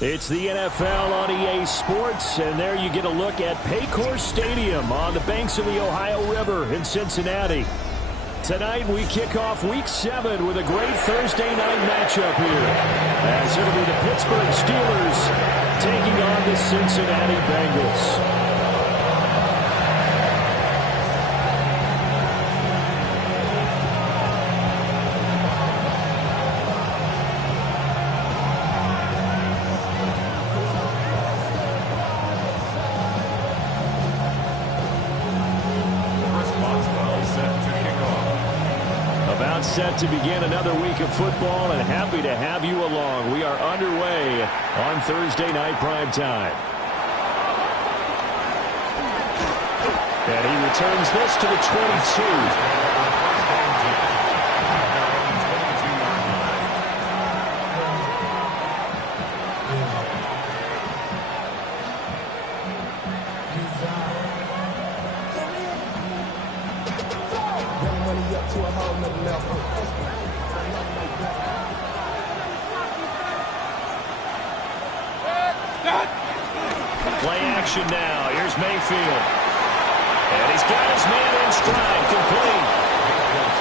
It's the NFL on EA Sports, and there you get a look at Paycor Stadium on the banks of the Ohio River in Cincinnati. Tonight we kick off Week 7 with a great Thursday night matchup here, as it'll be the Pittsburgh Steelers taking on the Cincinnati Bengals. Set to begin another week of football, and happy to have you along. We are underway on Thursday night primetime. And he returns this to the 22. Play action now. Here's Mayfield. And he's got his man in stride, complete.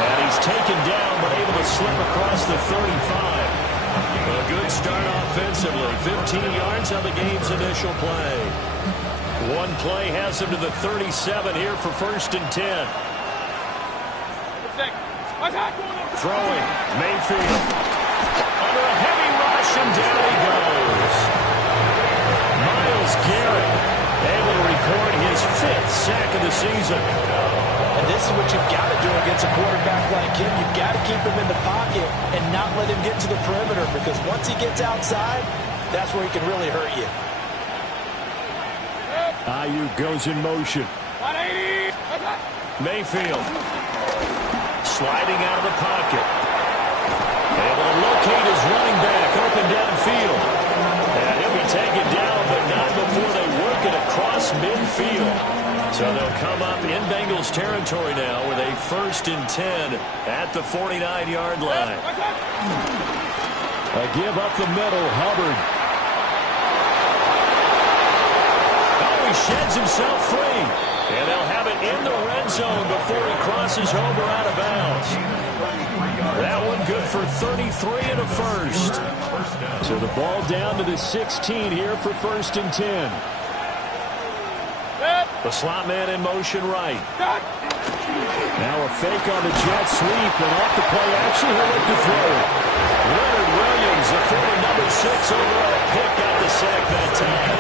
And he's taken down, but able to slip across the 35. A good start offensively. 15 yards on the game's initial play. One play has him to the 37 here for 1st and 10. Throwing, Mayfield. Under a heavy rush, and down he goes. Myles Garrett able to record his 5th sack of the season. And this is what you've got to do against a quarterback like him. You've got to keep him in the pocket and not let him get to the perimeter, because once he gets outside, that's where he can really hurt you. Ayuk goes in motion. Mayfield sliding out of the pocket. Able to locate his running back open downfield. And he'll be taken down, but not before they work it across midfield. So they'll come up in Bengals territory now with a 1st and 10 at the 49-yard line. A give up the middle, Hubbard. Oh, he sheds himself free. And they'll have it in the red zone before he crosses over out of bounds. That one good for 33 and a first. So the ball down to the 16 here for 1st and 10. The slot man in motion right. Now a fake on the jet sweep, and off the play action, he'll look to throw it. Leonard Williams, the former number 6 overall pick, got the sack that time.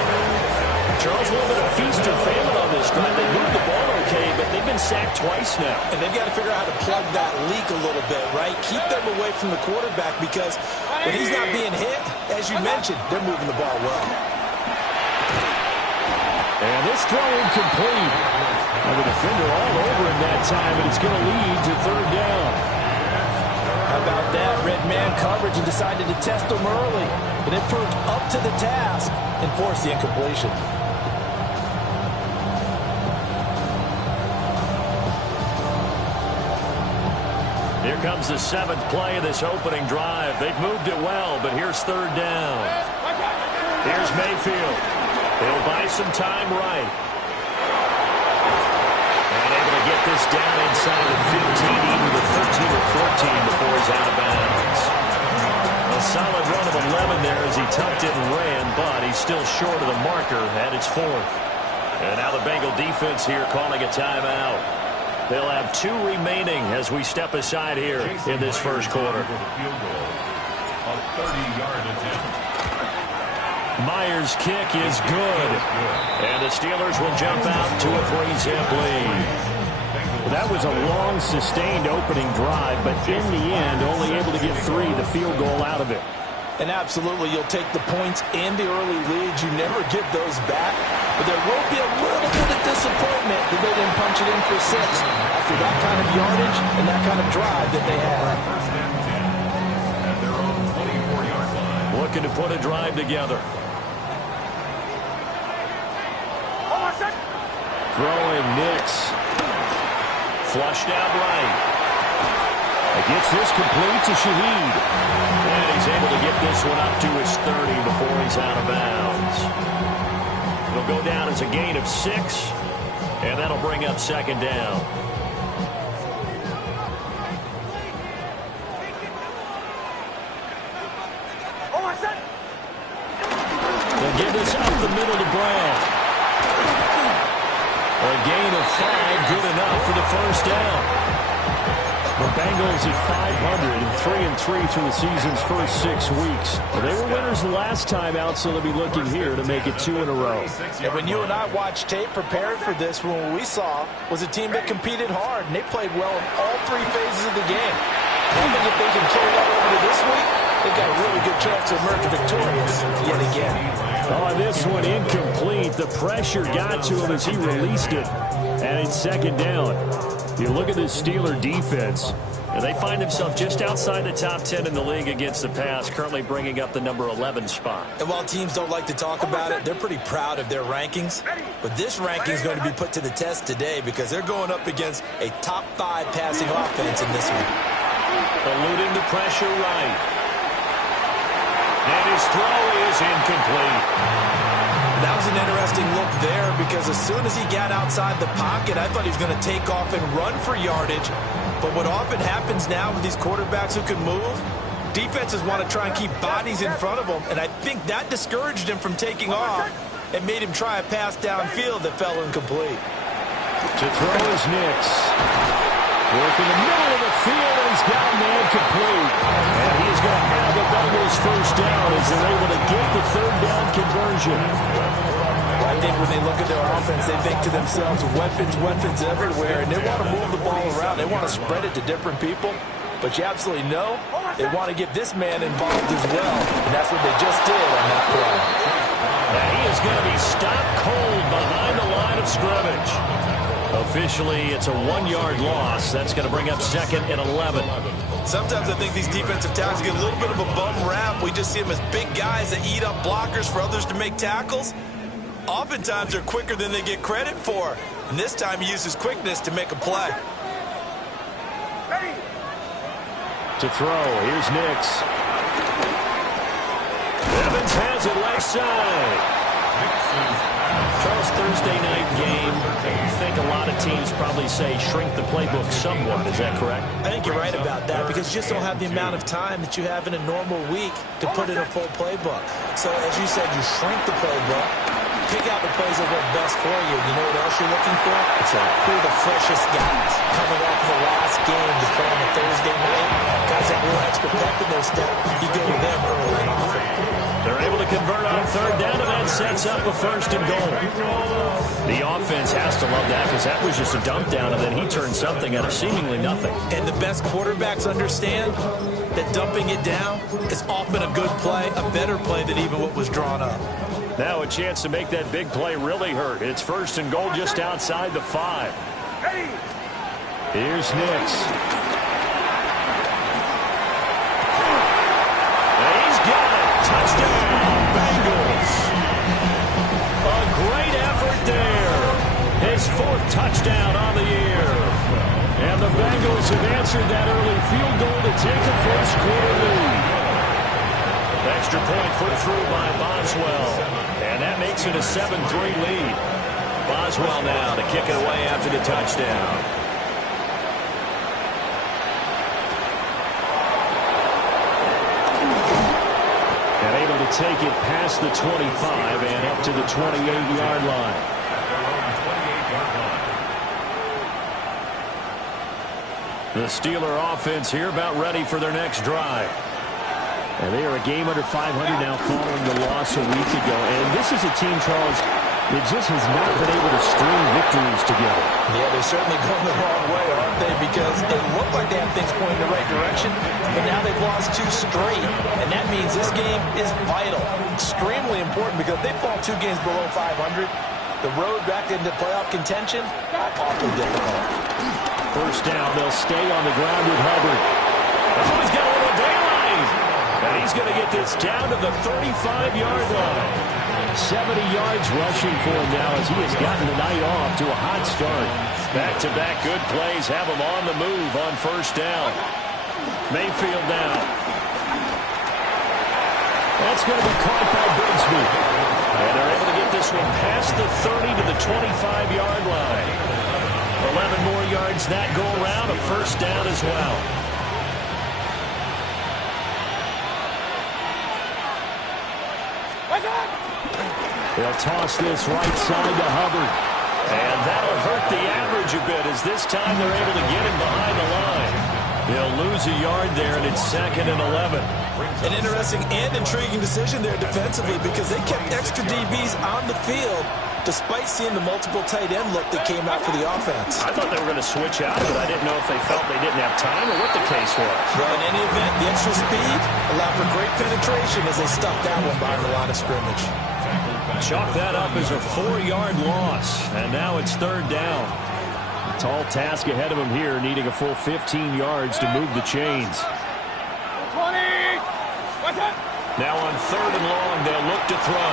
Charles, a little bit of feast or famine on this drive. They moved the ball okay, but they've been sacked twice now. And they've got to figure out how to plug that leak a little bit, right? Keep them away from the quarterback, because when he's not being hit, as you mentioned, they're moving the ball well. And this throw incomplete. And the defender all over him that time, and it's going to lead to 3rd down. How about that? Red man coverage, and decided to test him early. But it proved up to the task and forced the incompletion. Here comes the 7th play of this opening drive. They've moved it well, but here's 3rd down. Here's Mayfield. He'll buy some time right. And able to get this down inside the 15, even to 13 or 14 before he's out of bounds. A solid run of 11 there as he tucked it and ran, but he's still short of the marker at its 4th. And now the Bengal defense here calling a timeout. They'll have 2 remaining as we step aside here in this first quarter. Myers' kick is good. And the Steelers will jump out to a 3-zip lead. That was a long, sustained opening drive, but in the end, only able to get 3, the field goal out of it. And absolutely, you'll take the points and the early leads. You never give those back. But there will be a little bit of disappointment that they didn't punch it in for 6 after that kind of yardage and that kind of drive that they had. Looking to put a drive together. Throwing Nix. Flushed out right. It gets this complete to Shaheed. And he's able to get this one up to his 30 before he's out of bounds. It'll go down as a gain of 6, and that'll bring up second down. They'll give this up the middle to Brown. A gain of 5, good enough for the first down. The Bengals at 500, 3-3 through the season's first 6 weeks. Well, they were winners last time out, so they'll be looking here to make it 2 in a row. And when you and I watched tape preparing for this, what we saw was a team that competed hard, and they played well in all 3 phases of the game. I think if they can carry that over to this week, they've got a really good chance to emerge victorious yet again. Oh, this one incomplete. The pressure got to him as he released it. And it's second down. You look at this Steeler defense. And they find themselves just outside the top 10 in the league against the pass, currently bringing up the number 11 spot. And while teams don't like to talk about it, they're pretty proud of their rankings. But this ranking is going to be put to the test today because they're going up against a top 5 passing offense in this one. Eluding the pressure right. And his throw is incomplete. That was an interesting look there because as soon as he got outside the pocket, I thought he was going to take off and run for yardage. But what often happens now with these quarterbacks who can move, defenses want to try and keep bodies in front of them, and I think that discouraged him from taking off and made him try a pass downfield that fell incomplete. To throw is Nix. Work in the middle of the field, and he's got a man complete. And he's going to have the Bengals first down as they're able to get the third down conversion. I think when they look at their offense, they think to themselves, weapons everywhere, and they want to move the ball around. They want to spread it to different people. But you absolutely know they want to get this man involved as well, and that's what they just did on that play. And he is going to be stopped cold behind the line of scrimmage. Officially, it's a 1-yard loss. That's going to bring up second and 11. Sometimes I think these defensive tackles get a little bit of a bum rap. We just see them as big guys that eat up blockers for others to make tackles. Oftentimes, they're quicker than they get credit for. And this time, he used his quickness to make a play. To throw, here's Nix. Evans has it left side. Charles, Thursday night game, I think a lot of teams probably say shrink the playbook somewhat. Is that correct? I think you're right about that because you just don't have the amount of time that you have in a normal week to put in a full playbook. So, as you said, you shrink the playbook, pick out the plays that work best for you. You know what else you're looking for? Who are the freshest guys coming off the last game to play on a Thursday night? Guys that real extra pep in their step, you go with them early and often. They're able to convert on third down, and that sets up a first and goal. The offense has to love that because that was just a dump down, and then he turned something out of seemingly nothing. And the best quarterbacks understand that dumping it down is often a good play, a better play than even what was drawn up. Now a chance to make that big play really hurt. It's first and goal just outside the 5. Here's Nix. Touchdown, Bengals. A great effort there. His 4th touchdown on the year. And the Bengals have answered that early field goal to take a first quarter lead. Extra point put through by Boswell. And that makes it a 7-3 lead. Boswell now to kick it away after the touchdown. Take it past the 25 and up to the 28-yard line. The Steeler offense here about ready for their next drive. And they are a game under 500 now following the loss a week ago. And this is a team, Charles, that just has not been able to string victories together. Yeah, they're certainly going the wrong way, aren't they? Because they look like they have things pointing in the right direction, but now they've lost 2 straight. And that means this game is vital, extremely important, because if they fall 2 games below 500, the road back into playoff contention, awfully difficult. First down, they'll stay on the ground with Hubbard. Oh, he's got a little daylight. And he's going to get this down to the 35-yard line. 70 yards rushing for him now as he has gotten the night off to a hot start. Back-to-back good plays have him on the move on first down. Mayfield now. That's going to be caught by Bigsby. And they're able to get this one past the 30 to the 25-yard line. 11 more yards that go around, a first down as well. They'll toss this right side to Hubbard. And that'll hurt the average a bit as this time they're able to get him behind the line. They'll lose a yard there, and it's 2nd and 11. An interesting and intriguing decision there defensively because they kept extra DBs on the field despite seeing the multiple tight end look that came out for the offense. I thought they were going to switch out, but I didn't know if they felt they didn't have time or what the case was. Well, in any event, the extra speed allowed for great penetration as they stuffed that one behind the line of scrimmage. Chalk that up as a 4-yard loss, and now it's 3rd down. A tall task ahead of him here, needing a full 15 yards to move the chains. 20. What's that? Now on 3rd and long, they'll look to throw.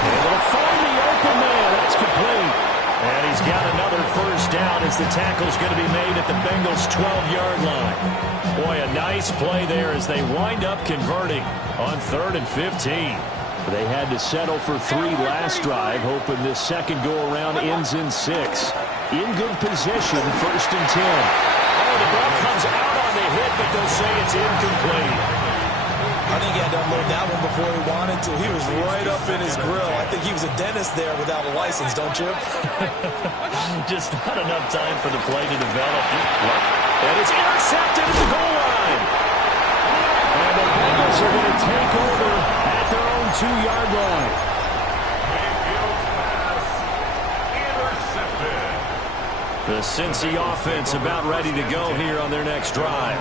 Able to find the open man. That's complete. And he's got another first down as the tackle's going to be made at the Bengals' 12-yard line. Boy, a nice play there as they wind up converting on 3rd and 15. They had to settle for 3 last drive, hoping this second go-around ends in 6. In good position, 1st and 10. Oh, the ball comes out on the hit, but they'll say it's incomplete. I think he had to unload that one before he wanted to. He was right up in his grill. I think he was a dentist there without a license, don't you? Just not enough time for the play to develop. And it's intercepted at the goal line. And the Bengals are going to take over at their own 2-yard line. The Cincy offense about ready to go here on their next drive.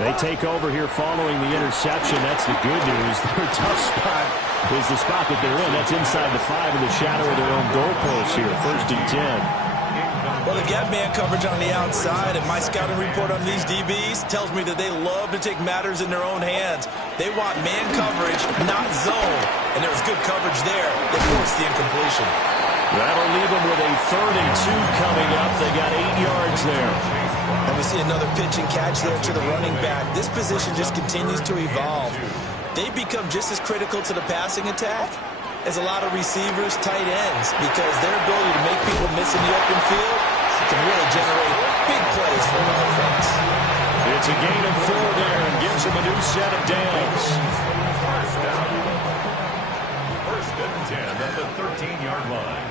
They take over here following the interception. That's the good news. Their tough spot is the spot that they're in. That's inside the 5 in the shadow of their own goalpost here. 1st and 10. Well, they've got man coverage on the outside, and my scouting report on these DBs tells me that they love to take matters in their own hands. They want man coverage, not zone. And there was good coverage there that forced the incompletion. That'll leave them with a 3rd and 2 coming up. They got 8 yards there. And we see another pitch and catch there to the running back. This position just continues to evolve. They become just as critical to the passing attack as a lot of receivers, tight ends, because their ability to make people miss in the open field can really generate big plays for an offense. It's a gain of 4 there and gives them a new set of downs. First and 10 at the 13-yard line.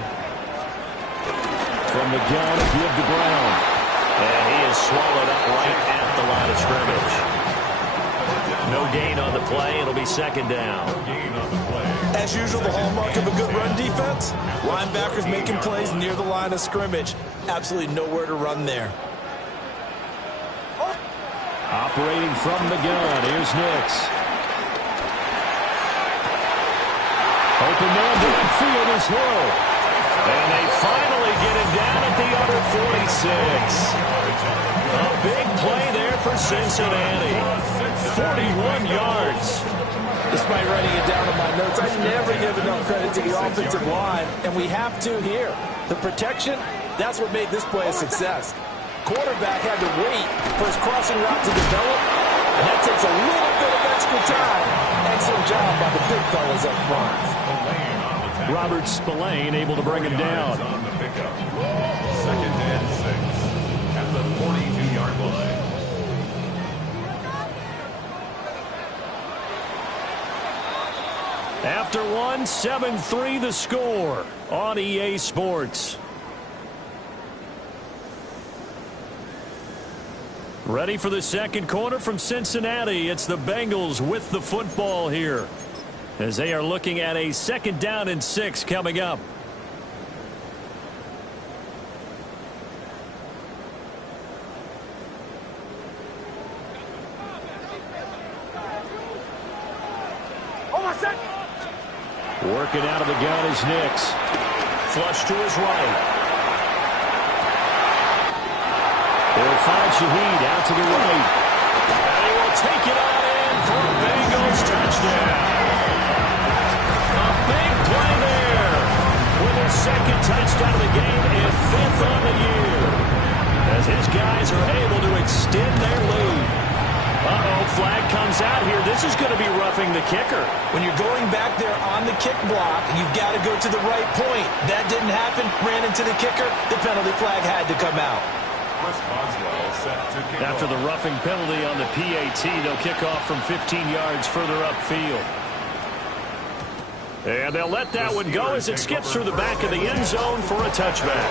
From the gun, a give to Brown. And he is swallowed up right at the line of scrimmage. No gain on the play. It'll be 2nd down. As usual, the hallmark of a good run defense, linebackers making plays near the line of scrimmage. Absolutely nowhere to run there. Operating from the gun, here's Nix. Open man downfield is Hill. And they finally get him down at the other 46. A big play there for Cincinnati. 41 yards. Despite writing it down in my notes, I never give enough credit to the offensive line, and we have to here. The protection, that's what made this play a success. Quarterback had to wait for his crossing route to develop, and that takes a little bit of extra time. Excellent job by the big fellas up front. Robert Spillane able to bring him down. On the pickup. 2nd and 6 at the 42-yard line. After 1, 7-3 the score on EA Sports. Ready for the second quarter from Cincinnati. It's the Bengals with the football here, as they are looking at a 2nd down and 6 coming up. Working out of the gun is Nix. Flush to his right. They'll find Shaheed out to the right. And he will take it on in for a Bengals touchdown. A big play there with his 2nd touchdown of the game and 5th on the year, as his guys are able to extend their lead. comes out here. This is going to be roughing the kicker. When you're going back there on the kick block, you've got to go to the right point. That didn't happen. Ran into the kicker. The penalty flag had to come out. Chris Boswell set to kick After off. the roughing penalty on the PAT, they'll kick off from 15 yards further upfield. And they'll let that one go as it skips through the back of the end zone for a touchback.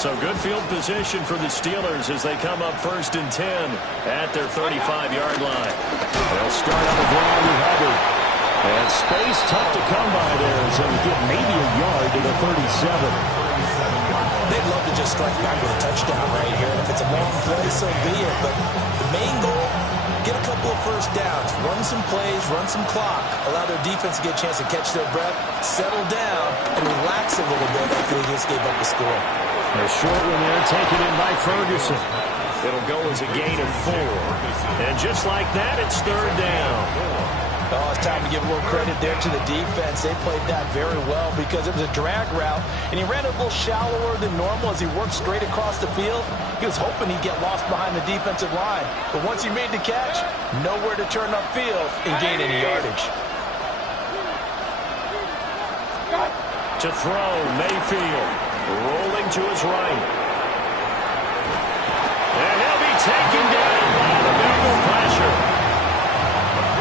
So good field position for the Steelers as they come up 1st and 10 at their 35-yard line. They'll start on the ground with Hubbard. And space tough to come by there as they get maybe a yard to the 37. They'd love to just strike back with a touchdown right here. If it's a long play, so be it. But the main goal, get a couple of first downs, run some plays, run some clock, allow their defense to get a chance to catch their breath, settle down, and relax a little bit after they just gave up a score. A short one there, taken in by Ferguson. It'll go as a gain of 4. And just like that, it's 3rd down. Oh, it's time to give a little credit there to the defense. They played that very well because it was a drag route, and he ran a little shallower than normal as he worked straight across the field. He was hoping he'd get lost behind the defensive line. But once he made the catch, nowhere to turn upfield and gain any yardage. To throw, Mayfield rolling to his right. And he'll be taken down by the Bengal pressure.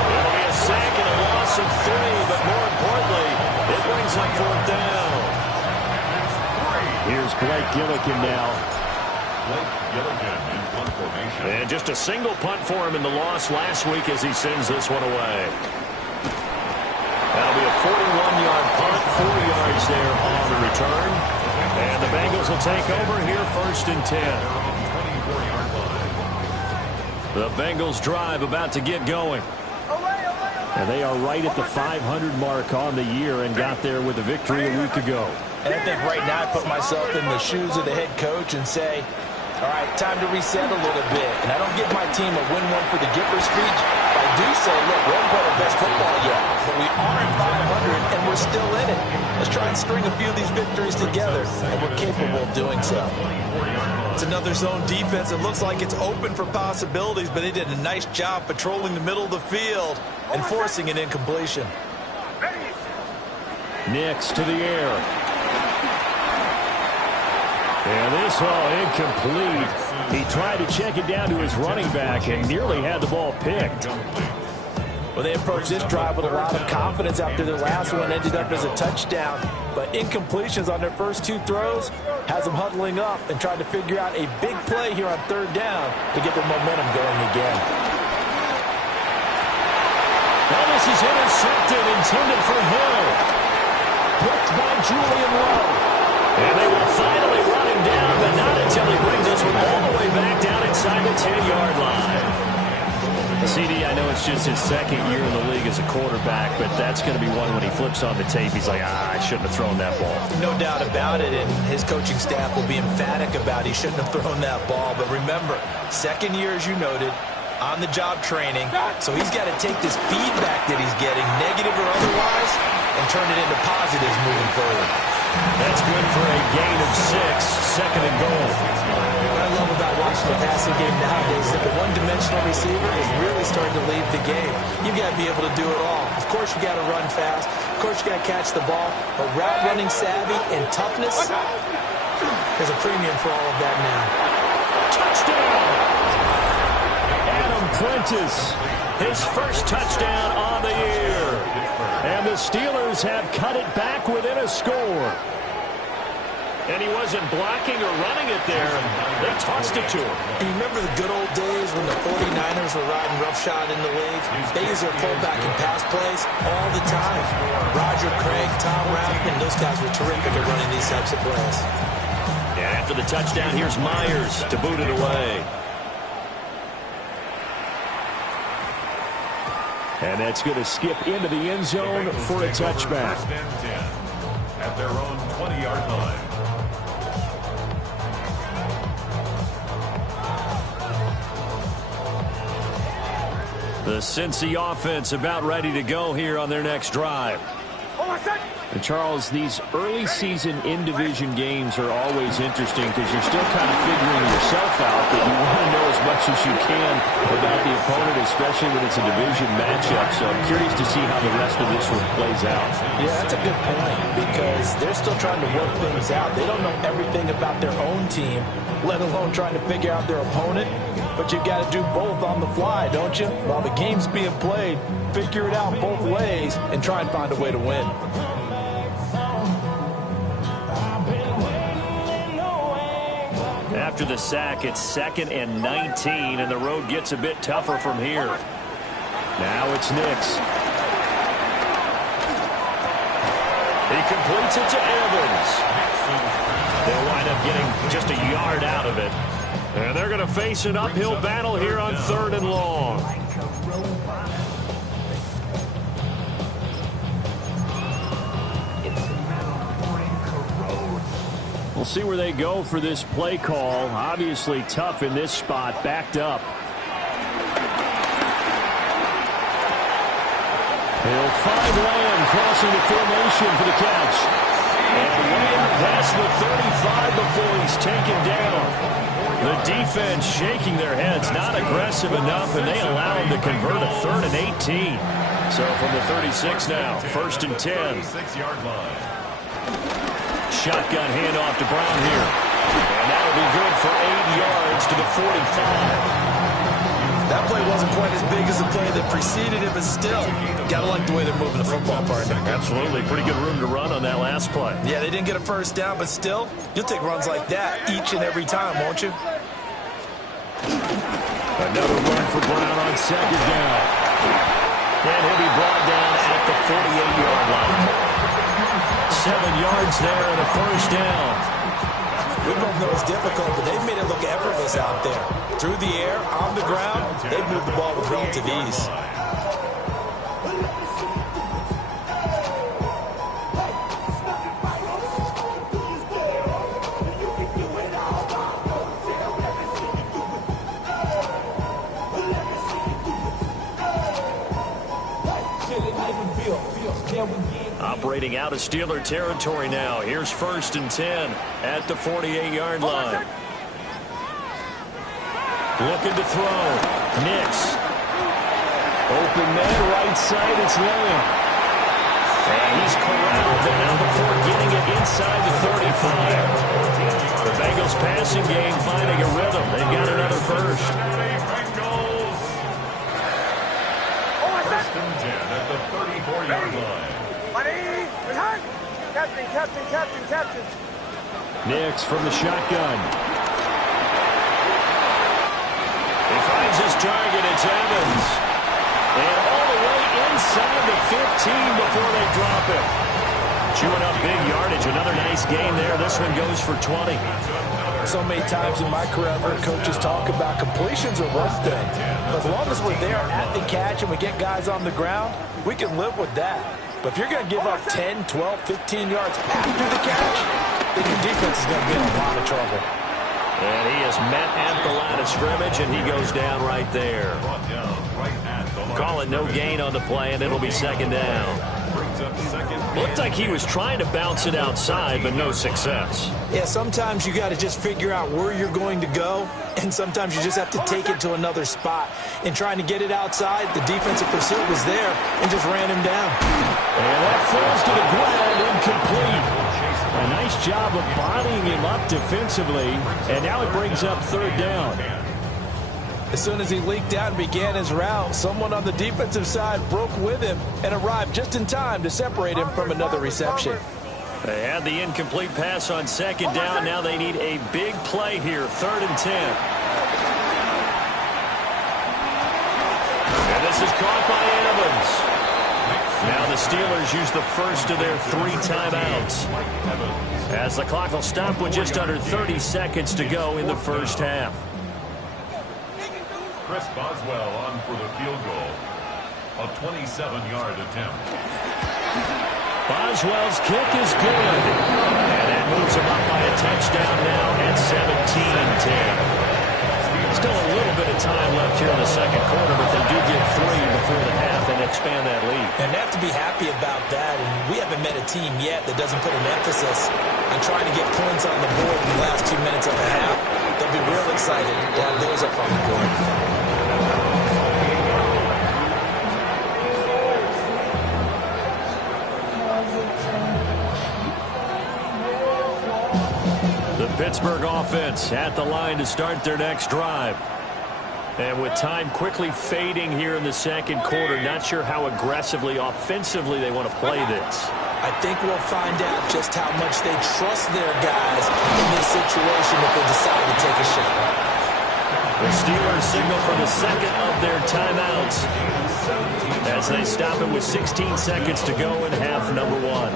It'll be a sack and a loss of 3, but more importantly, it brings up 4th down. Here's Blake Gillikin now. Blake Gillikin in punt formation. And just a single punt for him in the loss last week as he sends this one away. That'll be a 41-yard punt, 4 yards there on the return. And the Bengals will take over here 1st and 10. 24-yard line. The Bengals drive about to get going. And they are right at the 500 mark on the year and got there with a victory a week ago. And I think right now I put myself in the shoes of the head coach and say, all right, time to reset a little bit. And I don't give my team a win one for the Gipper speech. I do say, look, we haven't played our best football yet, but we are at 500 and we're still in it. Let's try and string a few of these victories together, and we're capable of doing so. It's another zone defense. It looks like it's open for possibilities, but they did a nice job patrolling the middle of the field and forcing an incompletion. Nix to the air. And this all incomplete. He tried to check it down to his running back and nearly had the ball picked. Well, they approached this drive with a lot of confidence after their last one ended up as a touchdown. But incompletions on their first 2 throws has them huddling up and trying to figure out a big play here on 3rd down to get their momentum going again. Now this is intercepted, intended for Hill. Picked by Julian Love. And they will finally run him down, but not until he brings this one all the way back down inside the 10-yard line. CD, I know it's just his 2nd year in the league as a quarterback, but that's going to be one when he flips on the tape. He's like, I shouldn't have thrown that ball. No doubt about it, and his coaching staff will be emphatic about he shouldn't have thrown that ball. But remember, 2nd year, as you noted, on-the-job training, so he's got to take this feedback that he's getting, negative or otherwise, and turn it into positives moving forward. That's good for a gain of 6, 2nd and goal. What I love about watching the passing game nowadays is that the one-dimensional receiver is really starting to leave the game. You've got to be able to do it all. Of course, you got to run fast. Of course, you got to catch the ball. But route running savvy and toughness, there's a premium for all of that now. Touchdown! Adam Prentice, his first touchdown on the year. And the Steelers have cut it back within a score. And he wasn't blocking or running it there. They tossed it to him. And you remember the good old days when the 49ers were riding roughshod in the league? They used their fullback and pass plays all the time. Roger Craig, Tom Rathman, those guys were terrific at running these types of plays. And after the touchdown, here's Myers to boot it away. And that's going to skip into the end zone for a touchback. At their own 20-yard line. The Cincy offense about ready to go here on their next drive. And Charles, these early season in-division games are always interesting because you're still kind of figuring yourself out, but you want to know as much as you can about the opponent, especially when it's a division matchup. So I'm curious to see how the rest of this one plays out. Yeah, that's a good point because they're still trying to work things out. They don't know everything about their own team, let alone trying to figure out their opponent. But you've got to do both on the fly, don't you? While the game's being played, figure it out both ways and try and find a way to win. After the sack, it's 2nd and 19, and the road gets a bit tougher from here. Now it's Nix. He completes it to Evans. They'll wind up getting just a yard out of it. And they're going to face an uphill battle here on 3rd and long. We'll see where they go for this play call. Obviously tough in this spot, backed up. He'll find Lamb crossing the formation for the catch. And Lamb past the 35 before he's taken down. The defense shaking their heads, not aggressive enough, and they allow him to convert a 3rd and 18. So from the 36 now, 1st and 10. 6-yard line. Shotgun handoff to Brown here. And that'll be good for 8 yards to the 45. That play wasn't quite as big as the play that preceded it, but still, got to like the way they're moving the football, partner. Absolutely. Pretty good room to run on that last play. Yeah, they didn't get a first down, but still, you'll take runs like that each and every time, won't you? Another run for Brown on 2nd down. And he'll be brought down at the 48-yard line. 7 yards there and a first down. We both know it's difficult, but they've made it look effortless out there. Through the air, on the ground, they've moved the ball with relative ease. Operating out of Steeler territory now. Here's 1st and 10 at the 48-yard line. Looking to throw. Nix. Open man, right side, it's Lamb. And he's corralled there now before getting it inside the 35. The Bengals passing game finding a rhythm. They've got another first. First and 10 at the 34-yard line. Captain. Nix from the shotgun. He finds his target. It's Evans. And all the way inside the 15 before they drop him. Chewing up big yardage. Another nice gain there. This one goes for 20. So many times in my career, I've heard coaches talk about completions are one thing. But as long as we're there at the catch and we get guys on the ground, we can live with that. But if you're going to give up 10, 12, 15 yards after the catch, then your defense is going to be in a lot of trouble. And he is met at the line of scrimmage, and he goes down right there. Call it no gain on the play, and it'll be 2nd down. Looked like he was trying to bounce it outside, but no success. Yeah, sometimes you got to just figure out where you're going to go, and sometimes you just have to take it to another spot. In trying to get it outside, the defensive pursuit was there and just ran him down. And that falls to the ground, incomplete. A nice job of bodying him up defensively, and now it brings up 3rd down. As soon as he leaked out and began his route, someone on the defensive side broke with him and arrived just in time to separate him from another reception. They had the incomplete pass on 2nd down. Now they need a big play here, 3rd and 10. And this is caught by Evans. Now the Steelers use the first of their 3 timeouts, as the clock will stop with just under 30 seconds to go in the first half. Chris Boswell on for the field goal. A 27-yard attempt. Boswell's kick is good. And that moves him up by a touchdown now at 17-10. Still a little bit of time left here in the second quarter, but they do get 3 before the half and expand that lead. And they have to be happy about that. And we haven't met a team yet that doesn't put an emphasis on trying to get points on the board in the last 2 minutes of the half. They'll be real excited to have those up on the board. The Pittsburgh offense at the line to start their next drive. And with time quickly fading here in the second quarter, not sure how aggressively, offensively they want to play this. I think we'll find out just how much they trust their guys in this situation if they decide to take a shot. The Steelers signal for the second of their timeouts as they stop it with 16 seconds to go in half number one.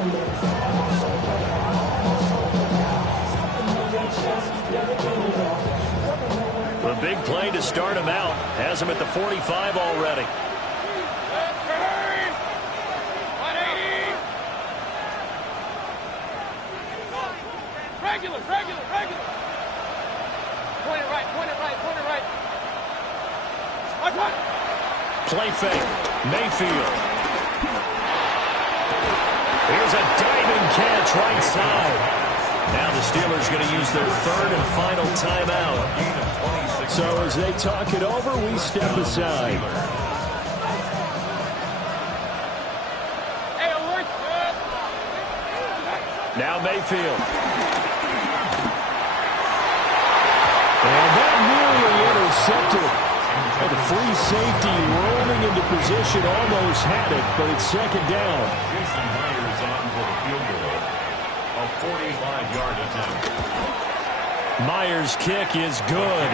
The big play to start him out has him at the 45 already. Regular. Point it right. Watch one. Play fake. Mayfield. Here's a diving catch right side. Now the Steelers going to use their third and final timeout. So as they talk it over, we step aside. Now Mayfield. And that nearly intercepted. And the free safety rolling into position, almost had it, but it's second down. Jason Myers on for the field goal. A 45-yard attempt. Myers' kick is good.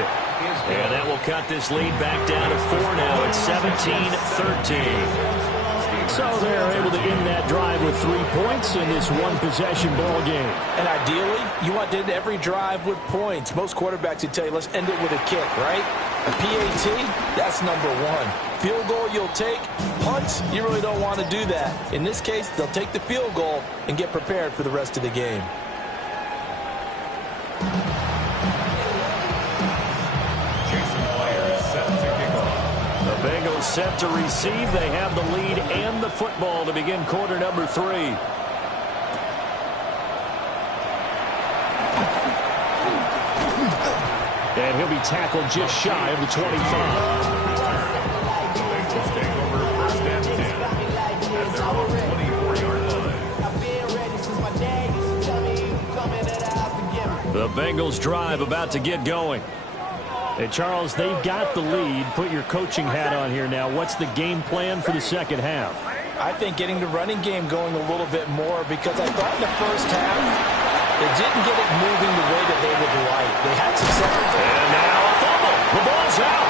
And that will cut this lead back down to 4 now. It's 17-13. So they're able to end that drive with 3 points in this one-possession ball game. And ideally, you want to end every drive with points. Most quarterbacks would tell you, let's end it with a kick, right? A PAT, that's number one. Field goal you'll take. Punts, you really don't want to do that. In this case, they'll take the field goal and get prepared for the rest of the game. Jason Myers set to kick off. The Bengals set to receive. They have the lead and the football to begin quarter number 3. And he'll be tackled just shy of the 25. The Bengals take over first and 10 at their own 24-yard line. The Bengals drive about to get going. Hey, Charles, they've got the lead. Put your coaching hat on here now. What's the game plan for the second half? I think getting the running game going a little bit more, because I thought in the first half they didn't get it moving the way that they would like. They had success. And now a fumble. The ball's out.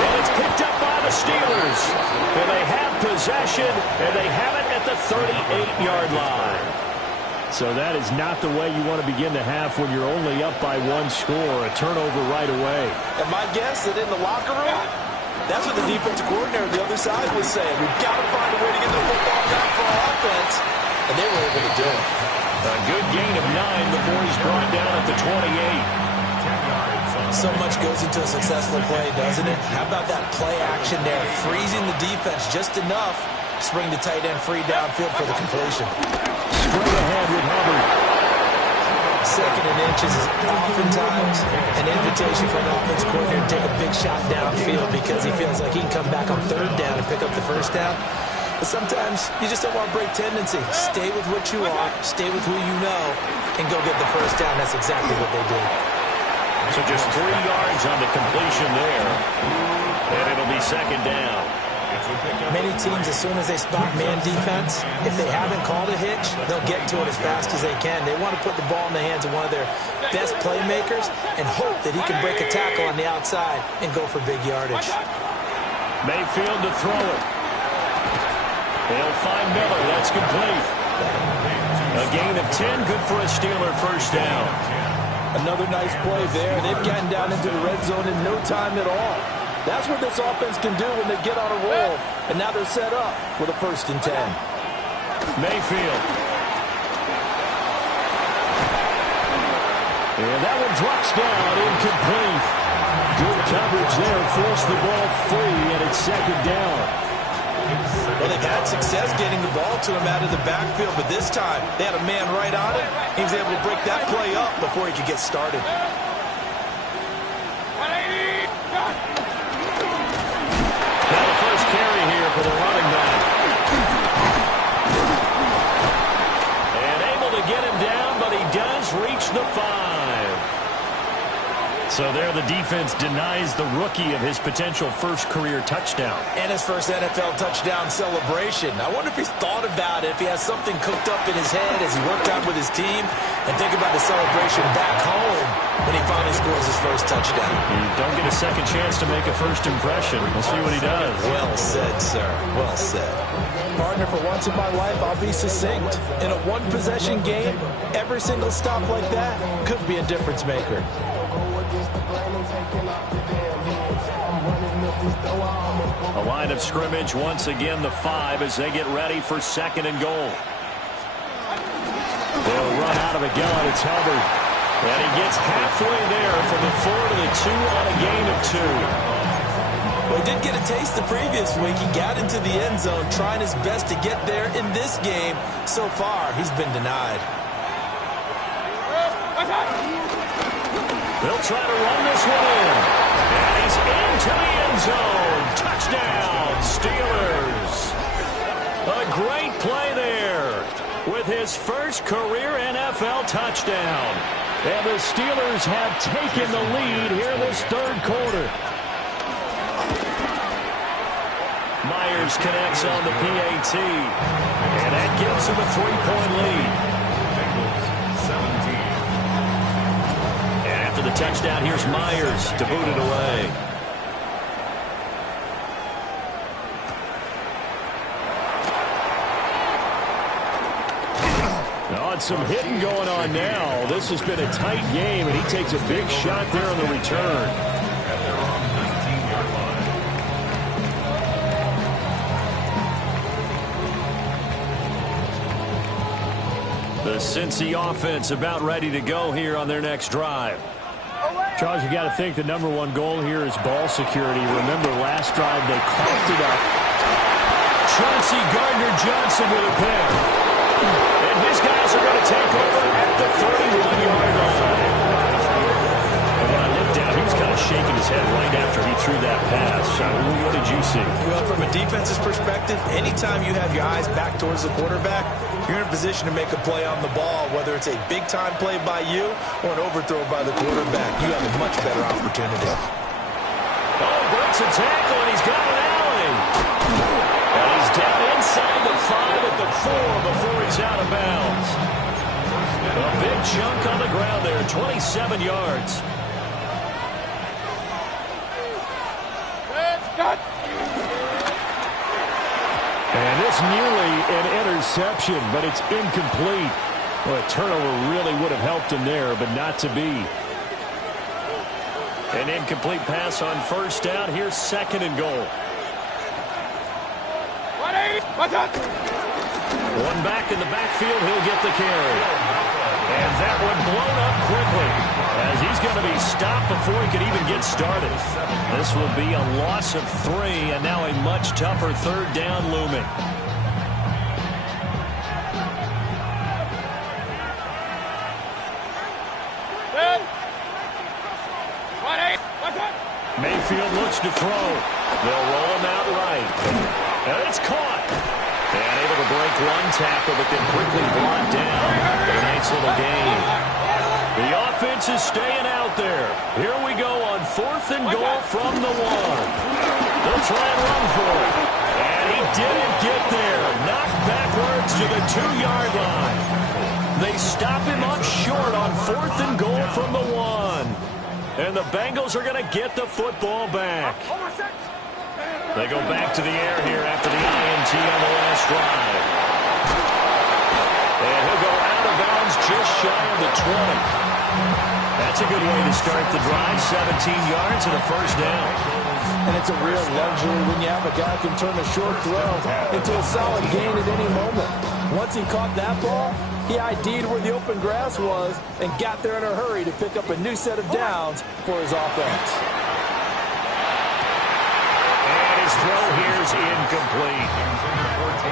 And it's picked up by the Steelers. And they have possession, and they have it at the 38-yard line. So that is not the way you want to begin the half when you're only up by 1 score. A turnover right away. And my guess that in the locker room, that's what the defensive coordinator on the other side was saying. We've got to find a way to get the football back for our offense. And they were able to do it. A good gain of 9 before he's brought down at the 28. So much goes into a successful play, doesn't it? How about that play action there? Freezing the defense just enough to bring the tight end free downfield for the completion. Straight ahead with Hubbard. Second and inches is oftentimes an invitation for an offense coordinator to take a big shot downfield because he feels like he can come back on third down and pick up the first down. But sometimes you just don't want to break tendency. Stay with what you are, stay with who you know, and go get the first down. That's exactly what they did. So just 3 yards on the completion there. And it'll be second down. Many teams, as soon as they spot man defense, if they haven't called a hitch, they'll get to it as fast as they can. They want to put the ball in the hands of one of their best playmakers and hope that he can break a tackle on the outside and go for big yardage. Mayfield to throw it. They'll find Miller. That's complete. A gain of 10. Good for a Steeler first down. Another nice play there. They've gotten down into the red zone in no time at all. That's what this offense can do when they get on a roll. And now they're set up with a 1st and 10. Mayfield. And that one drops down, incomplete. Good coverage there, forced the ball free, and it's second down. Well, they've had success getting the ball to him out of the backfield, but this time they had a man right on him. He was able to break that play up before he could get started. Now the first carry here for the running back. And able to get him down, but he does reach the 5. So there the defense denies the rookie of his potential first career touchdown. And his first NFL touchdown celebration. I wonder if he's thought about it, if he has something cooked up in his head as he worked out with his team, and think about the celebration back home when he finally scores his first touchdown. You don't get a second chance to make a first impression. We'll see what he does. Well said, sir. Well said. Partner, for once in my life, I'll be succinct. In a one-possession game, every single stop like that could be a difference maker. A line of scrimmage, once again the 5 as they get ready for 2nd and goal. They'll run out of the gun. It's Hubbard. And he gets halfway there from the 4 to the 2 on a gain of 2. Well, he did get a taste the previous week. He got into the end zone trying his best to get there in this game. So far, he's been denied. They'll try to run this one in. And he's into the end zone. Touchdown, Steelers. A great play there with his first career NFL touchdown. And the Steelers have taken the lead here in this 3rd quarter. Myers connects on the PAT. And that gives him a 3-point lead. The touchdown, here's Myers to boot it away. Some hitting going on now. This has been a tight game, and he takes a big shot there on the return. At their own 19-yard line. The Cincy offense about ready to go here on their next drive. Charles, you got to think the #1 goal here is ball security. Remember, last drive they coughed it up. Chauncey Gardner-Johnson with a pick. And his guys are going to take over at the 31-yard line. And when I looked down, he was kind of shaking his head right after he threw that pass. What did you see? Well, from a defense's perspective, anytime you have your eyes back towards the quarterback, you're in a position to make a play on the ball, whether it's a big-time play by you or an overthrow by the quarterback. You have a much better opportunity. Oh, breaks a tackle, and he's got an alley. And he's down inside the 5 at the 4 before he's out of bounds. A big chunk on the ground there, 27 yards. And it's nearly an interception, but it's incomplete. Well, a turnover really would have helped him there, but not to be. An incomplete pass on first down. Here's 2nd and goal. One back in the backfield. He'll get the carry. And that one blown up quickly as he's going to be stopped before he could even get started. This will be a loss of 3, and now a much tougher 3rd down looming. Mayfield looks to throw. They'll roll him out right. And it's caught. And able to break one tackle, but then quickly brought down. A nice little gain. The offense is staying out there. Here we go on 4th and goal from the 1. They'll try and run for it. And he didn't get there. Knocked backwards to the 2-yard line. They stop him up short on 4th and goal from the 1. And the Bengals are going to get the football back. They go back to the air here after the INT on the last drive. And he'll go out of bounds just shy of the 20. That's a good way to start the drive. 17 yards and a first down. And it's a real luxury when you have a guy who can turn a short throw into a solid gain at any moment. Once he caught that ball, he ID'd where the open grass was and got there in a hurry to pick up a new set of downs for his offense. And his throw here is incomplete.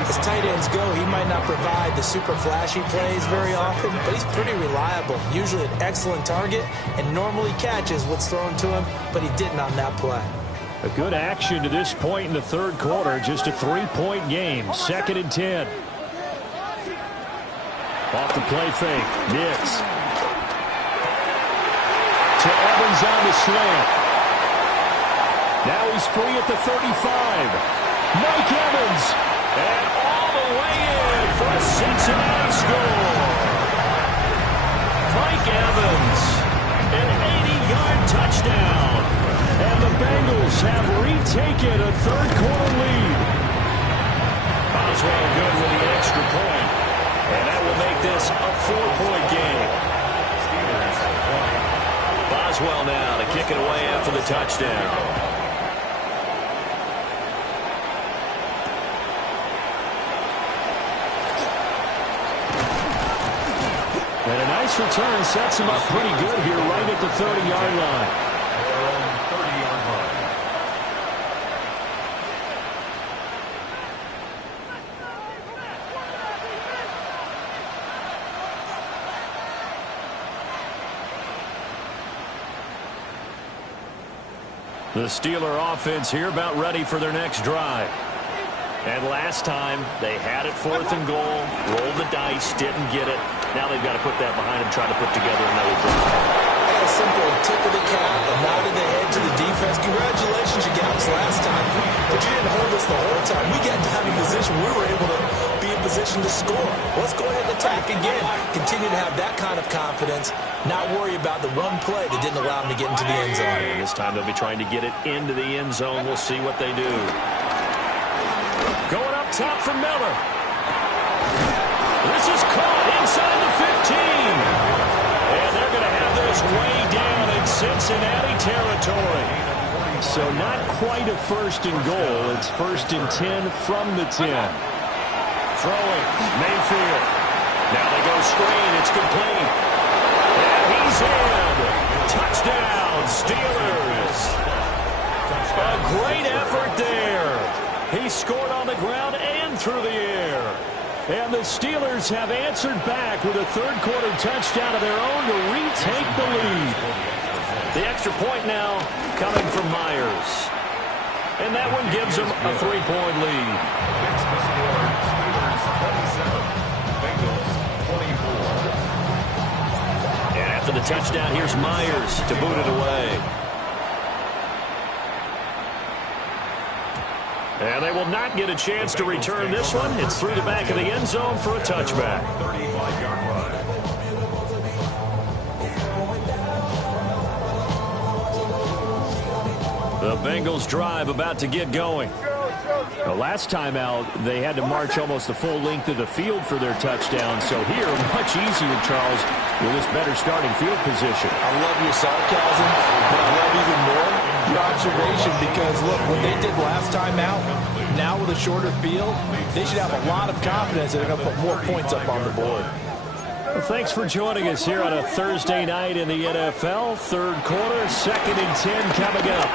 As tight ends go, he might not provide the super flashy plays very often, but he's pretty reliable. Usually an excellent target and normally catches what's thrown to him, but he didn't on that play. A good action to this point in the third quarter. Just a 3-point game. 2nd and 10. Off the play fake. Nix. To Evans on the slant. Now he's free at the 35. Mike Evans. And all the way in for a Cincinnati score. Mike Evans. An 80-yard touchdown. And the Bengals have retaken a third-quarter lead. Boswell good with the extra point. And that will make this a 4-point game. Boswell now to kick it away after the touchdown. And a nice return sets him up pretty good here right at the 30-yard line. The Steeler offense here about ready for their next drive. And last time, they had it 4th and goal, rolled the dice, didn't get it. Now they've got to put that behind them, try to put together another drive. A simple tip of the cap, a nod of the head to the defense. Congratulations, you got us last time, but you didn't hold us the whole time. We got down in position. We were able to be in position to score. Let's go ahead and attack again. Continue to have that kind of confidence, not worry about the one play that didn't allow them to get into the end zone. And this time they'll be trying to get it into the end zone. We'll see what they do. Going up top for Miller. This is caught inside the 15. And they're going to have this way down in Cincinnati territory. So not quite a 1st and goal. It's 1st and 10 from the 10. Throwing, Mayfield. Now they go screen. It's complete. And he's in. Touchdown, Steelers. A great effort there. He scored on the ground and through the air. And the Steelers have answered back with a third-quarter touchdown of their own to retake the lead. The extra point now coming from Myers. And that one gives them a 3-point lead. Next to score, Steelers 27, Bengals 24. And after the touchdown, here's Myers to boot it away. And they will not get a chance to return this one. It's through the back of the end zone for a touchback. 35-yard run. The Bengals drive about to get going. The last time out, they had to march almost the full length of the field for their touchdown. So here, much easier, Charles, with this better starting field position. I love your sarcasm, but I love even more your observation because, look, what they did last time out, now with a shorter field, they should have a lot of confidence that they're going to put more points up on the board. Well, thanks for joining us here on a Thursday night in the NFL. Third quarter, 2nd and 10 coming up.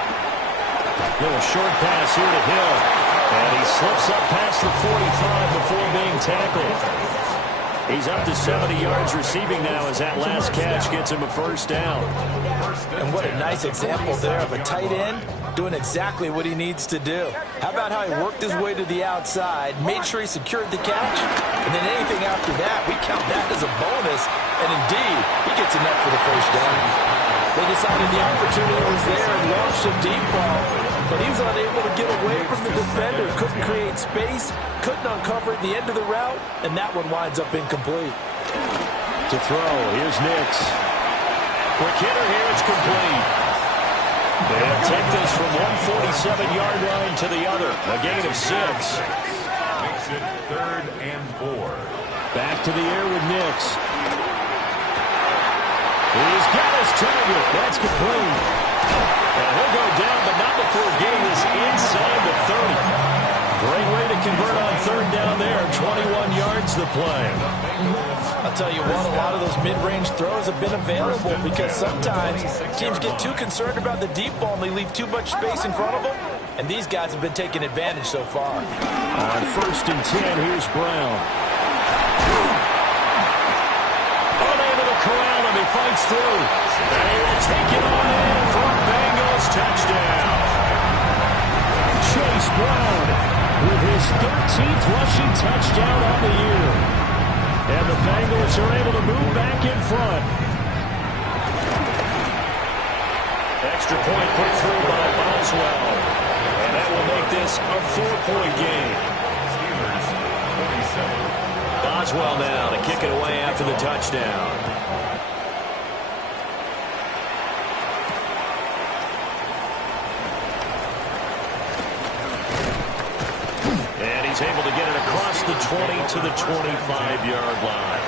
Little short pass here to Hill. And he slips up past the 45 before being tackled. He's up to 70 yards receiving now as that last catch gets him a 1st down. And what a nice example there of a tight end doing exactly what he needs to do. How about how he worked his way to the outside, made sure he secured the catch, and then anything after that, we count that as a bonus. And indeed, he gets enough for the 1st down. They decided the opportunity was there and launched a deep ball, but he was unable to get away from the defender, couldn't create space, couldn't uncover the end of the route, and that one winds up incomplete. To throw, here's Nix. Quick hitter here, it's complete. They'll take this from 147-yard line to the other, a gain of 6. Makes it 3rd and 4. Back to the air with Nix. He's got his target. That's complete. And he'll go down, but not before getting this inside the 30. Great way to convert on 3rd down there. 21 yards the play. I'll tell you what, a lot of those mid-range throws have been available because sometimes teams get too concerned about the deep ball and they leave too much space in front of them. and these guys have been taking advantage so far. On 1st and 10, here's Brown. Unable to corral him. He fights through. And he will take it on in for a Bengals touchdown. Chase Brown with his 13th rushing touchdown on the year. And the Bengals are able to move back in front. Extra point put through by Boswell. And that will make this a 4-point game. Boswell now to kick it away after the touchdown. And he's able to get it across the 20 to the 25-yard line.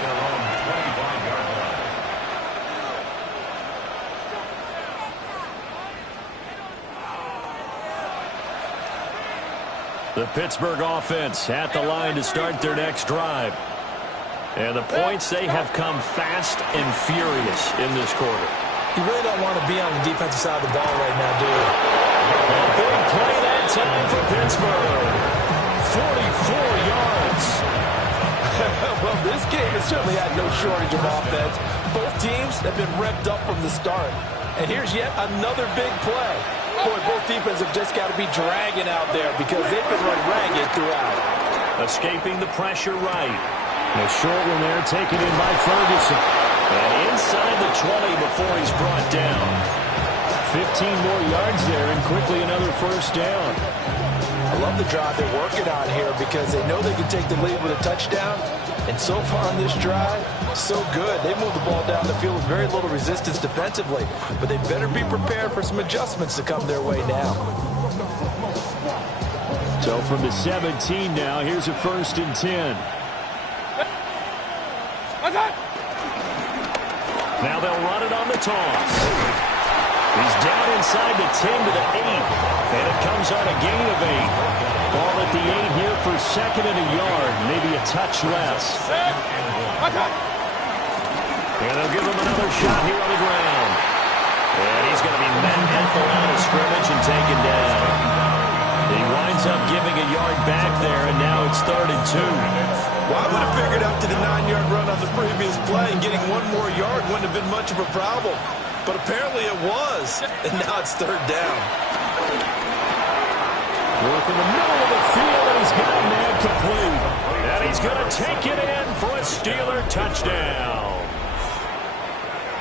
The Pittsburgh offense at the line to start their next drive. And the points, they have come fast and furious in this quarter. You really don't want to be on the defensive side of the ball right now, do you? A big play that time for Pittsburgh. 44 yards. Well, this game has certainly had no shortage of offense. Both teams have been revved up from the start. And here's yet another big play. Boy, both defenses have just got to be dragging out there because they've been run ragged throughout. Escaping the pressure right. A short one there taken in by Ferguson. And inside the 20 before he's brought down. 15 more yards there and quickly another first down. I love the drive they're working on here because they know they can take the lead with a touchdown. And so far on this drive, so good. They moved the ball down the field with very little resistance defensively. But they better be prepared for some adjustments to come their way now. So from the 17 now, here's a 1st and 10. Now they'll run it on the toss. He's down inside the 10 to the 8. And it comes on a gain of 8. Ball at the 8 here for 2nd and a yard. Maybe a touch less. And they'll give him another shot here on the ground. And he's going to be met at the line of scrimmage and taken down. He winds up giving a yard back there, and now it's 3rd and 2. Well, I would have figured out to the 9-yard run on the previous play, and getting one more yard wouldn't have been much of a problem. But apparently it was, and now it's 3rd down. Work in the middle of the field, and he's got a man complete. And he's going to take it in for a Steeler touchdown.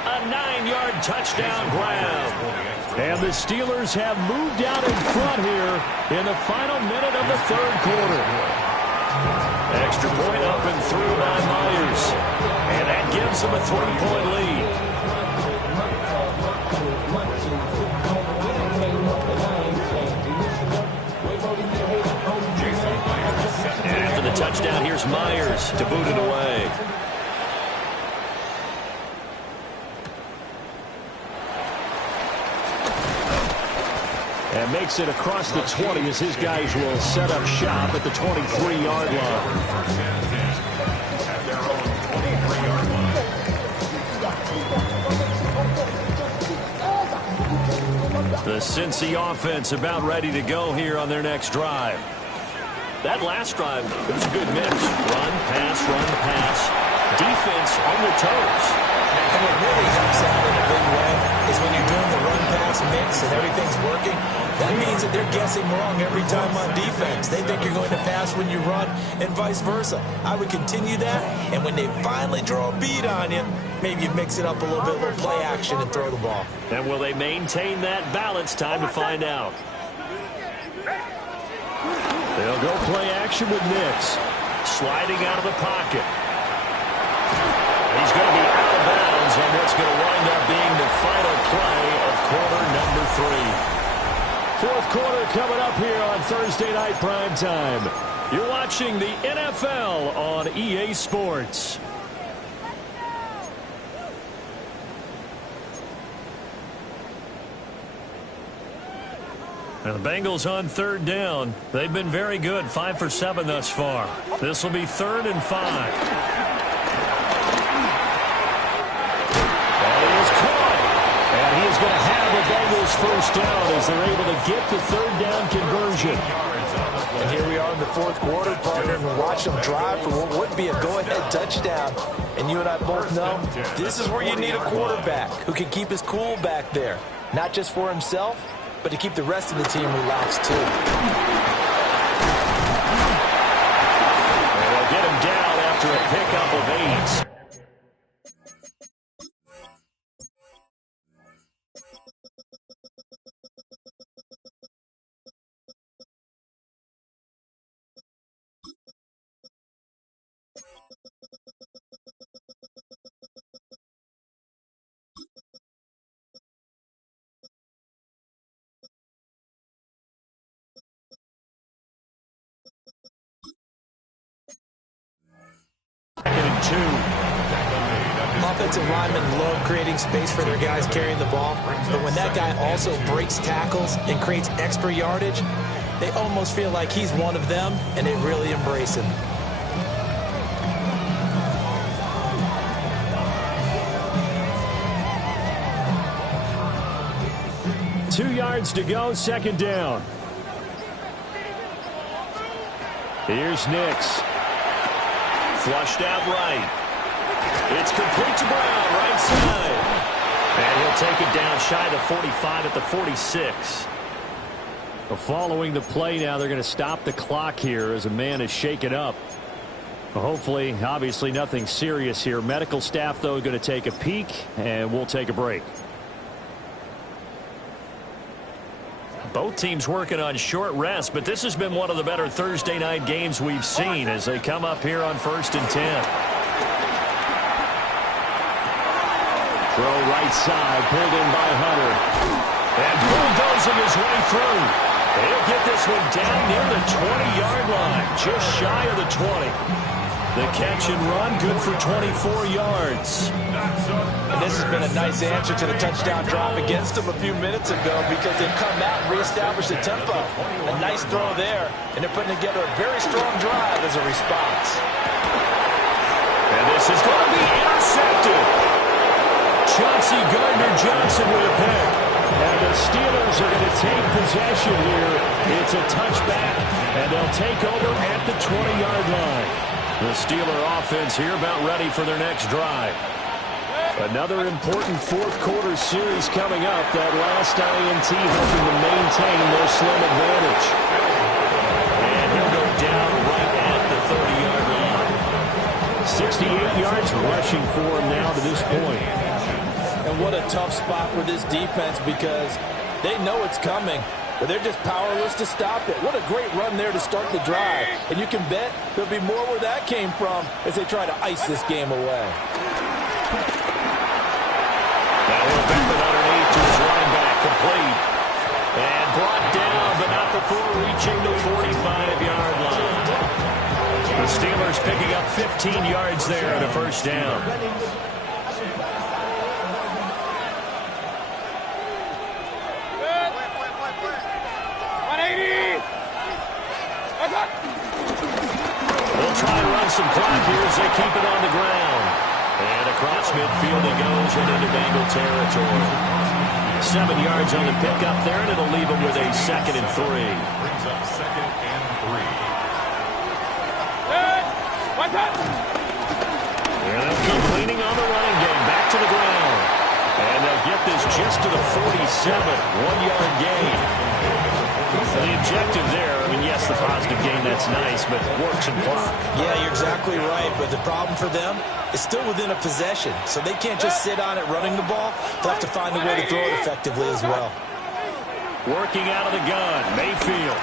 A 9-yard touchdown grab. And the Steelers have moved out in front here in the final minute of the 3rd quarter. Extra point up and through by Myers. And that gives them a 3-point lead. And after the touchdown, here's Myers to boot it away. And makes it across the 20 as his guys will set up shop at the 23-yard line. The Cincy offense about ready to go here on their next drive. That last drive, it was a good mix. Run, pass. Defense on their toes. And what really helps out in a big way is when you're doing the run-pass mix and everything's working, that means that they're guessing wrong every time on defense. They think you're going to pass when you run and vice versa. I would continue that, and when they finally draw a beat on you, maybe you mix it up a little bit, a little play action and throw the ball. And will they maintain that balance? Time to find out. They'll go play action with Nix. Sliding out of the pocket. He's going to be out of bounds on what's going to wind up being the final play of quarter number 3. 4th quarter coming up here on Thursday Night Primetime. You're watching the NFL on EA Sports. And the Bengals on 3rd down. They've been very good, 5 for 7 thus far. This will be 3rd and 5. And he is caught. And he is going to have the Bengals first down as they're able to get the third down conversion. And here we are in the fourth quarter, partner, and watch them drive for what would be a go-ahead touchdown. And you and I both know this is where you need a quarterback who can keep his cool back there, not just for himself, but to keep the rest of the team relaxed too. And they'll get him down after a pickup of 8. Offensive linemen love creating space for their guys carrying the ball, but when that guy also breaks tackles and creates extra yardage, they almost feel like he's one of them, and they really embrace him. Two yards to go, second down. Here's Nix. Flushed out right. It's complete to Brown, right side. And he'll take it down shy of the 45 at the 46. Well, following the play now, they're going to stop the clock here as a man is shaken up. Well, hopefully, obviously nothing serious here. Medical staff, though, going to take a peek, and we'll take a break. Both teams working on short rest, but this has been one of the better Thursday night games we've seen as they come up here on 1st and 10. Throw right side, pulled in by Hunter. And bulldozing his way through. He'll get this one down near the 20-yard line, just shy of the 20. The catch and run, good for 24 yards. And this has been a nice answer to the touchdown drop against them a few minutes ago because they've come out and reestablished the tempo. A nice throw there, and they're putting together a very strong drive as a response. And this is going to be intercepted. Chauncey Gardner-Johnson with a pick. And the Steelers are going to take possession here. It's a touchback, and they'll take over at the 20-yard line. The Steeler offense here about ready for their next drive. Another important fourth quarter series coming up. That last INT helping to maintain their slim advantage. And he'll go down right at the 30-yard line. 68 yards rushing for him now to this point. And what a tough spot for this defense because they know it's coming, but they're just powerless to stop it. What a great run there to start the drive. And you can bet there'll be more where that came from as they try to ice this game away. Now we'll back it underneath to his running back, complete. And brought down, but not before reaching the 45-yard line. The Steelers picking up 15 yards there at a first down. They'll try and run some clock here as they keep it on the ground. And across midfield he goes and into Bengal territory. 7 yards on the pickup there, and it'll leave him with a 2nd and 3. Brings up 2nd and 3. And they'll keep leaning on the running game. Back to the ground. And they'll get this just to the 47. 1-yard gain. The objective there, I mean, yes, the positive gain, that's nice, but work some clock. Yeah, you're exactly right, but the problem for them is still within a possession, so they can't just sit on it running the ball. They'll have to find a way to throw it effectively as well. Working out of the gun, Mayfield.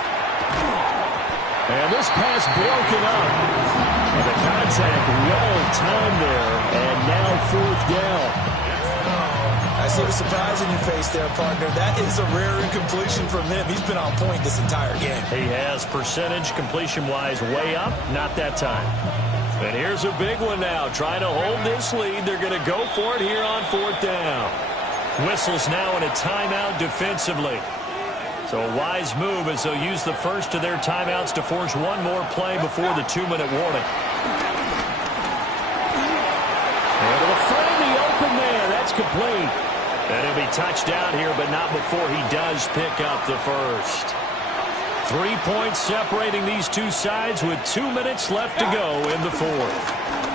And this pass broken up. And the contact well timed there, and now 4th down. I see the surprise in your face there, partner. That is a rare incompletion from him. He's been on point this entire game. He has percentage completion-wise way up, not that time. And here's a big one now. Trying to hold this lead. They're going to go for it here on 4th down. Whistles now in a timeout defensively. So a wise move as they'll use the first of their timeouts to force one more play before the 2-minute warning. Able to find the open man. That's complete. And he'll be touched down here, but not before he does pick up the first. 3 points separating these two sides with 2 minutes left to go in the fourth.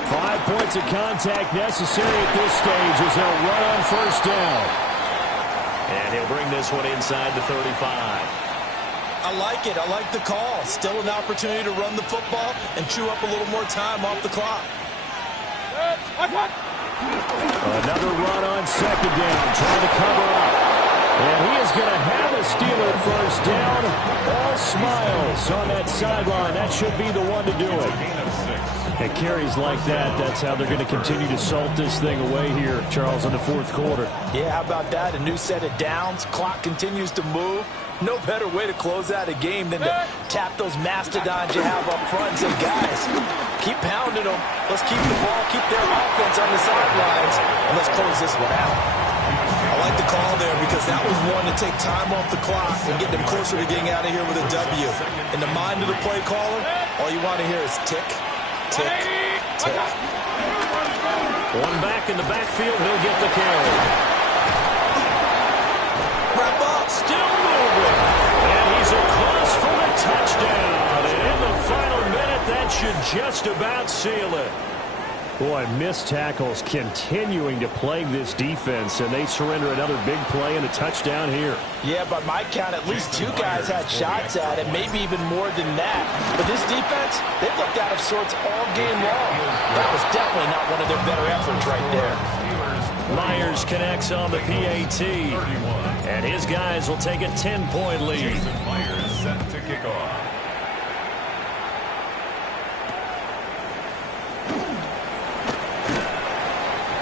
5 points of contact necessary at this stage as they'll run on first down. And he'll bring this one inside the 35. I like it. I like the call. Still an opportunity to run the football and chew up a little more time off the clock. Another run on second down, trying to cover up. And he is going to have a Steeler first down. All smiles on that sideline. That should be the one to do it. And carries like that, that's how they're going to continue to salt this thing away here, Charles, in the fourth quarter. Yeah, how about that? A new set of downs. Clock continues to move. No better way to close out a game than to tap those mastodons you have up front and say, guys, keep pounding them. Let's keep the ball, keep their offense on the sidelines, and let's close this one out. I like the call there because that was one to take time off the clock and get them closer to getting out of here with a W. In the mind of the play caller, all you want to hear is tick, tick, tick. One back in the backfield, he'll get the carry. Wrap up. Still moving. And he's across for the touchdown. And in the final minute, that should just about seal it. Boy, missed tackles continuing to plague this defense, and they surrender another big play and a touchdown here. Yeah, by my count, at least 2 guys had shots at it, maybe even more than that. But this defense, they've looked out of sorts all game long. That was definitely not one of their better efforts right there. Myers connects on the PAT. And his guys will take a 10-point lead. Jason Myers set to kick off.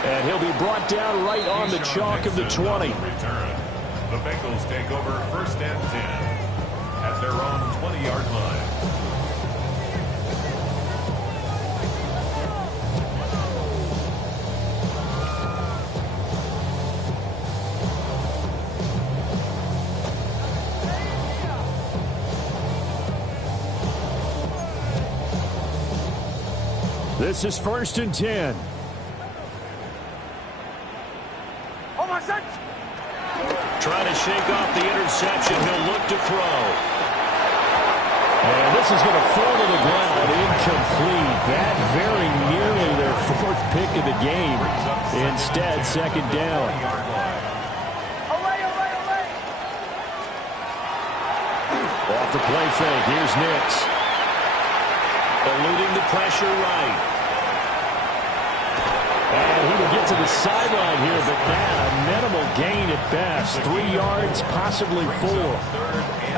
And he'll be brought down right on the chalk of the 20. Return. The Bengals take over first and 10 at their own 20-yard line. This is first and 10. Trying to shake off the interception. He'll look to throw. And this is going to fall to the ground, incomplete. That very nearly their 4th pick of the game. Instead, second down. Off the play fake, here's Nix. Eluding the pressure right. And he will get to the sideline here, but that a minimal gain at best. 3 yards, possibly 4.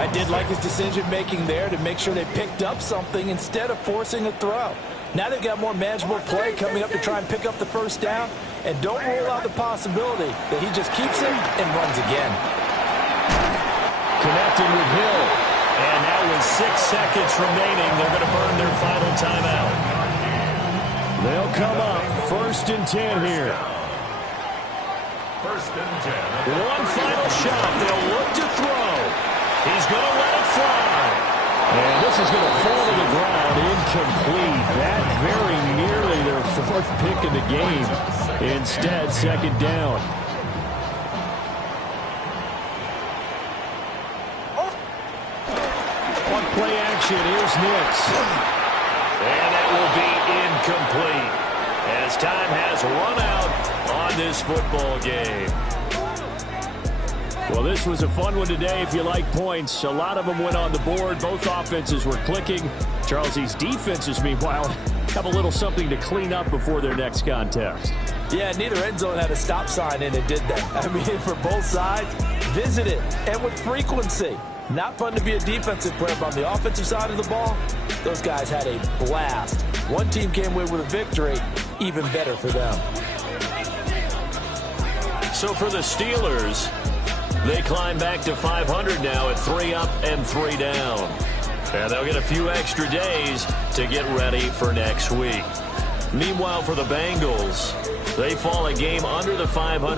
I did like his decision-making there to make sure they picked up something instead of forcing a throw. Now they've got more manageable play coming up to try and pick up the first down. And don't rule out the possibility that he just keeps it and runs again. Connecting with Hill. And now with 6 seconds remaining, they're going to burn their final timeout. They'll come up first and 10 here. First and 10. One final shot. They'll look to throw. He's going to let it fly. And this is going to fall to the ground, incomplete. That very nearly their 4th pick of the game. Instead, second down. On play action, here's Nix. And that will be incomplete as time has run out on this football game. Well, this was a fun one today if you like points. A lot of them went on the board. Both offenses were clicking. Charles, these defenses, meanwhile, have a little something to clean up before their next contest. Yeah, neither end zone had a stop sign in it, did they? I mean, for both sides, visit it, and with frequency. Not fun to be a defensive player, but on the offensive side of the ball, those guys had a blast. One team came away with a victory, even better for them. So for the Steelers, they climb back to 500 now at 3 up and 3 down. And they'll get a few extra days to get ready for next week. Meanwhile, for the Bengals, they fall a game under the 500